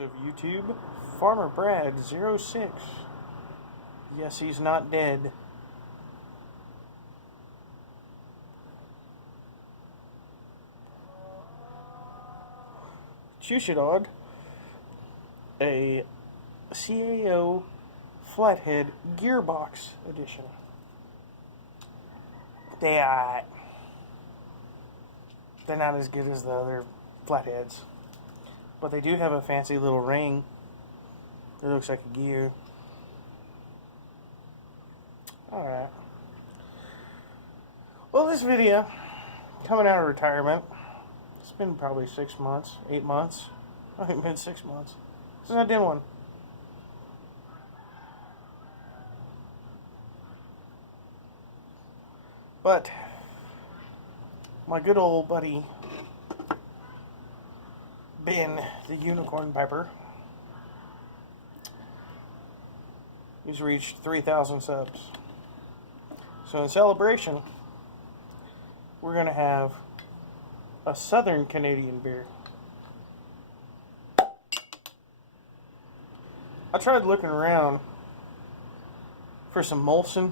Of YouTube, Farmer Brad 06. Yes, he's not dead. Chushidod, a CAO flathead gearbox edition. They're not as good as the other flatheads. But they do have a fancy little ring. It looks like a gear. Alright. Well, this video, coming out of retirement, it's been probably 6 months, 8 months. I think it's been 6 months since I did one. But my good old buddy Ben, the unicorn piper, he's reached 3,000 subs. So in celebration, we're going to have a Southern Canadian beer. I tried looking around for some Molson,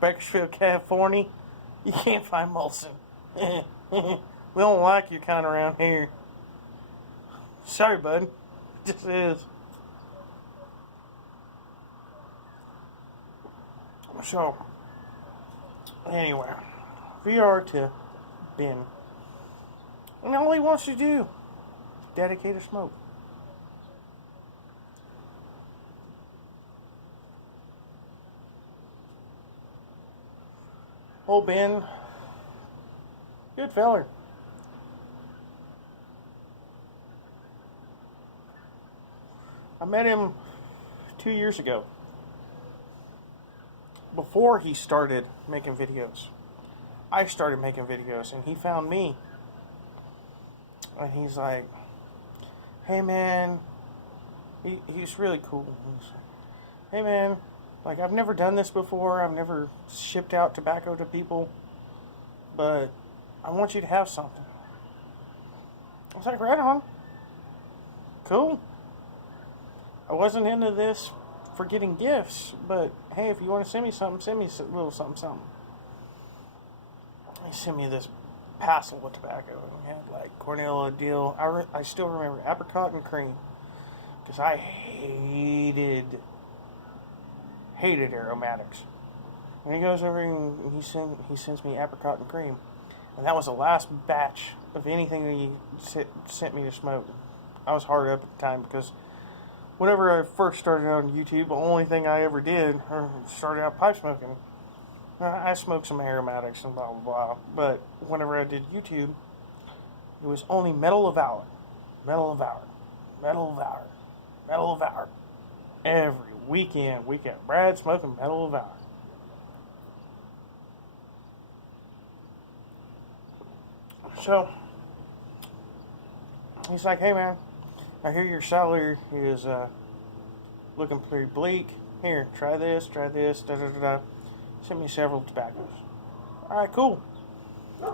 Bakersfield, California. You can't find Molson. We don't like your kind around here. Sorry, bud. It just is. So, anyway, we are to Ben. And all he wants to do, dedicate a smoke. Old Ben, good feller. I met him 2 years ago. Before he started making videos. I started making videos and he found me. And he's like, hey man, he's really cool. He's like, hey man, like I've never done this before. I've never shipped out tobacco to people. But I want you to have something. I was like, right on. Cool. I wasn't into this for getting gifts, but hey, if you want to send me something, send me a little something. He sent me this passel of tobacco, and he had like Cornell deal. I still remember apricot and cream, because I hated aromatics. And he goes over and he sends me apricot and cream, and that was the last batch of anything that he sent me to smoke. I was hard up at the time because whenever I first started out on YouTube, the only thing I ever did, or started out pipe smoking, I smoked some aromatics and blah, blah, blah. But whenever I did YouTube, it was only Medal of Valor. Medal of Valor. Medal of Valor. Medal of Valor. Every weekend. Brad smoking Medal of Valor. So, he's like, hey man, I hear your salary is looking pretty bleak. Here, try this, da da da da. Sent me several tobaccos. Alright, cool.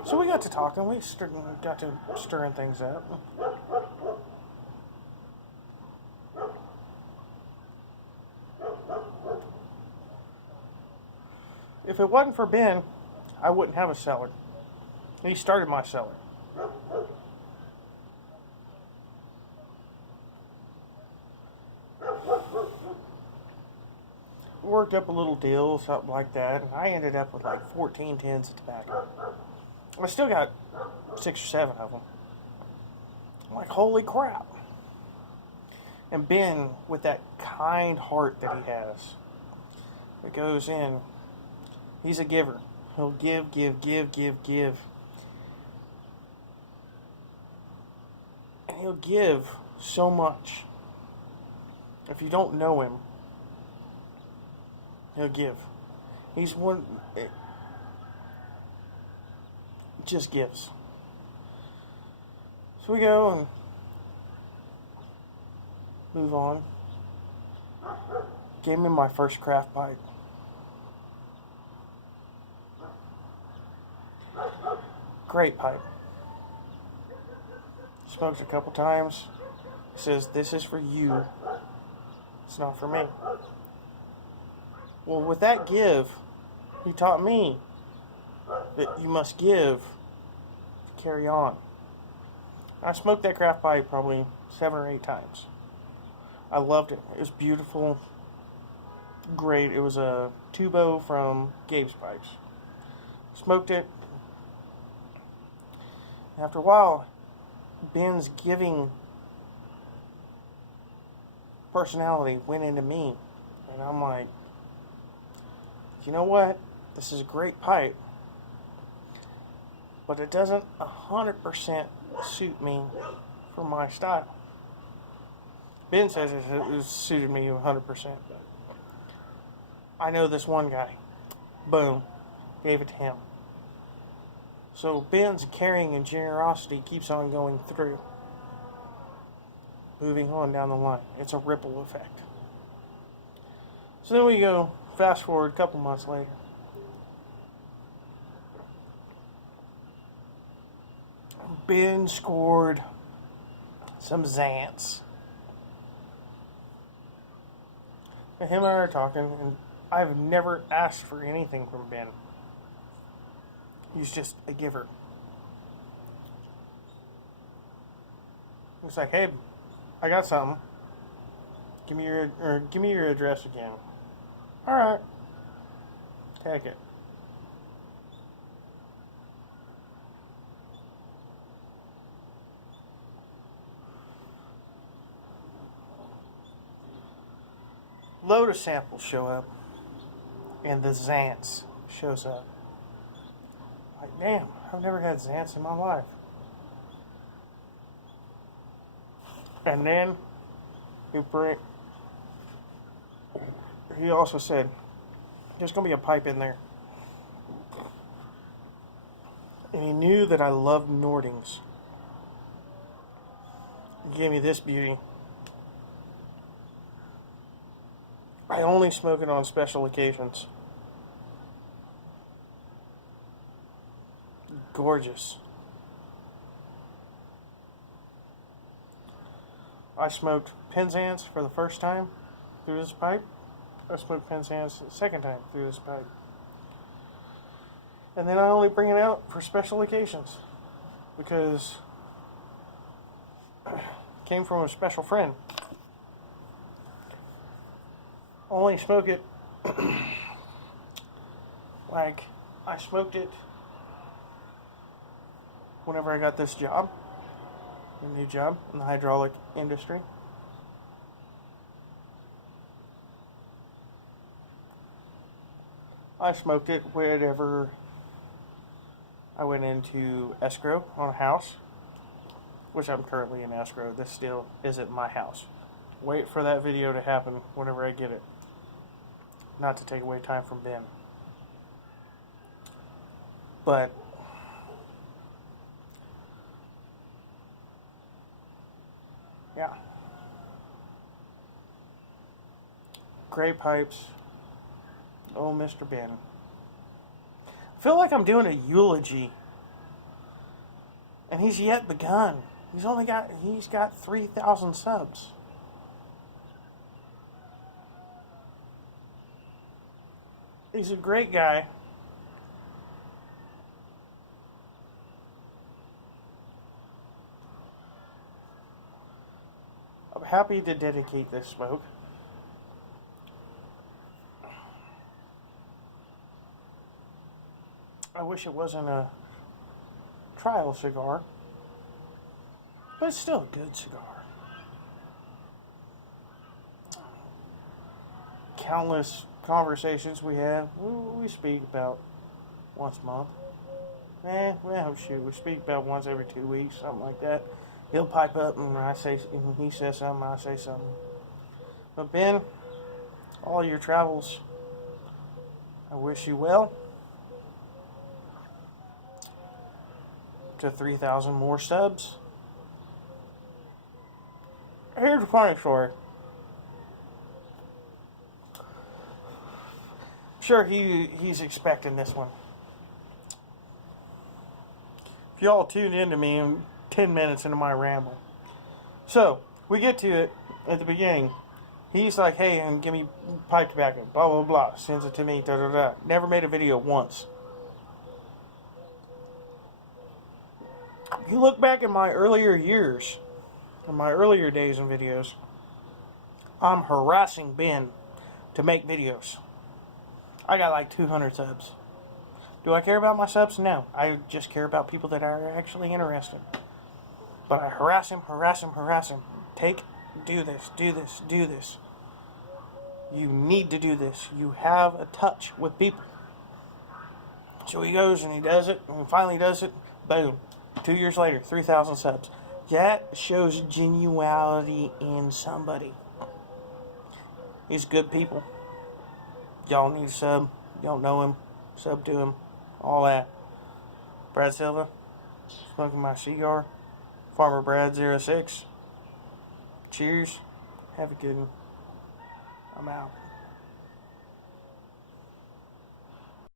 So we got to talking, we got to stirring things up. If it wasn't for Ben, I wouldn't have a cellar. He started my cellar. Worked up a little deal, something like that, and I ended up with like 14 tins of tobacco. I still got 6 or 7 of them. I'm like, holy crap. And Ben, with that kind heart that he has, it goes in, he's a giver. He'll give. And he'll give so much. If you don't know him, he'll give. He's one. Just gives. So we go and move on. Gave me my first craft pipe. Great pipe. Smoked a couple times. He says, this is for you. It's not for me. Well, with that give, he taught me that you must give to carry on. I smoked that craft pipe probably 7 or 8 times. I loved it. It was beautiful. Great. It was a tubo from GAW's pipes. Smoked it. After a while, Ben's giving personality went into me. And I'm like, you know what? This is a great pipe. But it doesn't 100% suit me for my style. Ben says it suited me 100%. I know this one guy. Boom. Gave it to him. So Ben's caring and generosity keeps on going through. Moving on down the line. It's a ripple effect. So then we go fast forward a couple months later. Ben scored some Xants. And him and I are talking, and I've never asked for anything from Ben. He's just a giver. He's like, hey, I got something. Give me your address again. All right. Take it. Load of samples show up, and the Xants shows up. Like, damn, I've never had Xants in my life. And then he also said, there's going to be a pipe in there. And he knew that I loved Nordings. He gave me this beauty. I only smoke it on special occasions. Gorgeous. I smoked Penzance for the first time through this pipe. I smoked Penzance the second time through this pipe. And then I only bring it out for special occasions because it came from a special friend. Only smoke it like I smoked it whenever I got this job, a new job in the hydraulic industry. I smoked it whenever I went into escrow on a house, which I'm currently in escrow. This still isn't my house. Wait for that video to happen whenever I get it. Not to take away time from Ben. But yeah. Great pipes. Oh, Mr. Ben. I feel like I'm doing a eulogy. And he's yet begun. He's got 3,000 subs. He's a great guy. I'm happy to dedicate this smoke. I wish it wasn't a trial cigar, but it's still a good cigar. Countless conversations we have, we speak about once a month. Well, shoot, we speak about once every 2 weeks, something like that. He'll pipe up and he says something, I say something. But Ben, all your travels, I wish you well. To 3,000 more subs. Here's a funny story. Sure, he's expecting this one. If y'all tuned into me 10 minutes into my ramble. So, We get to it at the beginning. He's like, hey, and give me pipe tobacco, blah, blah, blah. Sends it to me, da, da, da. Never made a video once. If you look back in my earlier years, in my earlier days in videos, I'm harassing Ben to make videos. I got like 200 subs. Do I care about my subs? No. I just care about people that are actually interested. But I harass him. Do this, do this, do this. You need to do this. You have a touch with people. So he goes and he does it, and he finally does it. Boom. 2 years later, 3,000 subs. That shows genuality in somebody. He's good people. Y'all need a sub. Y'all know him. Sub to him. All that. Brad Silva. Smoking my cigar. Farmer Brad 06. Cheers. Have a good one. I'm out.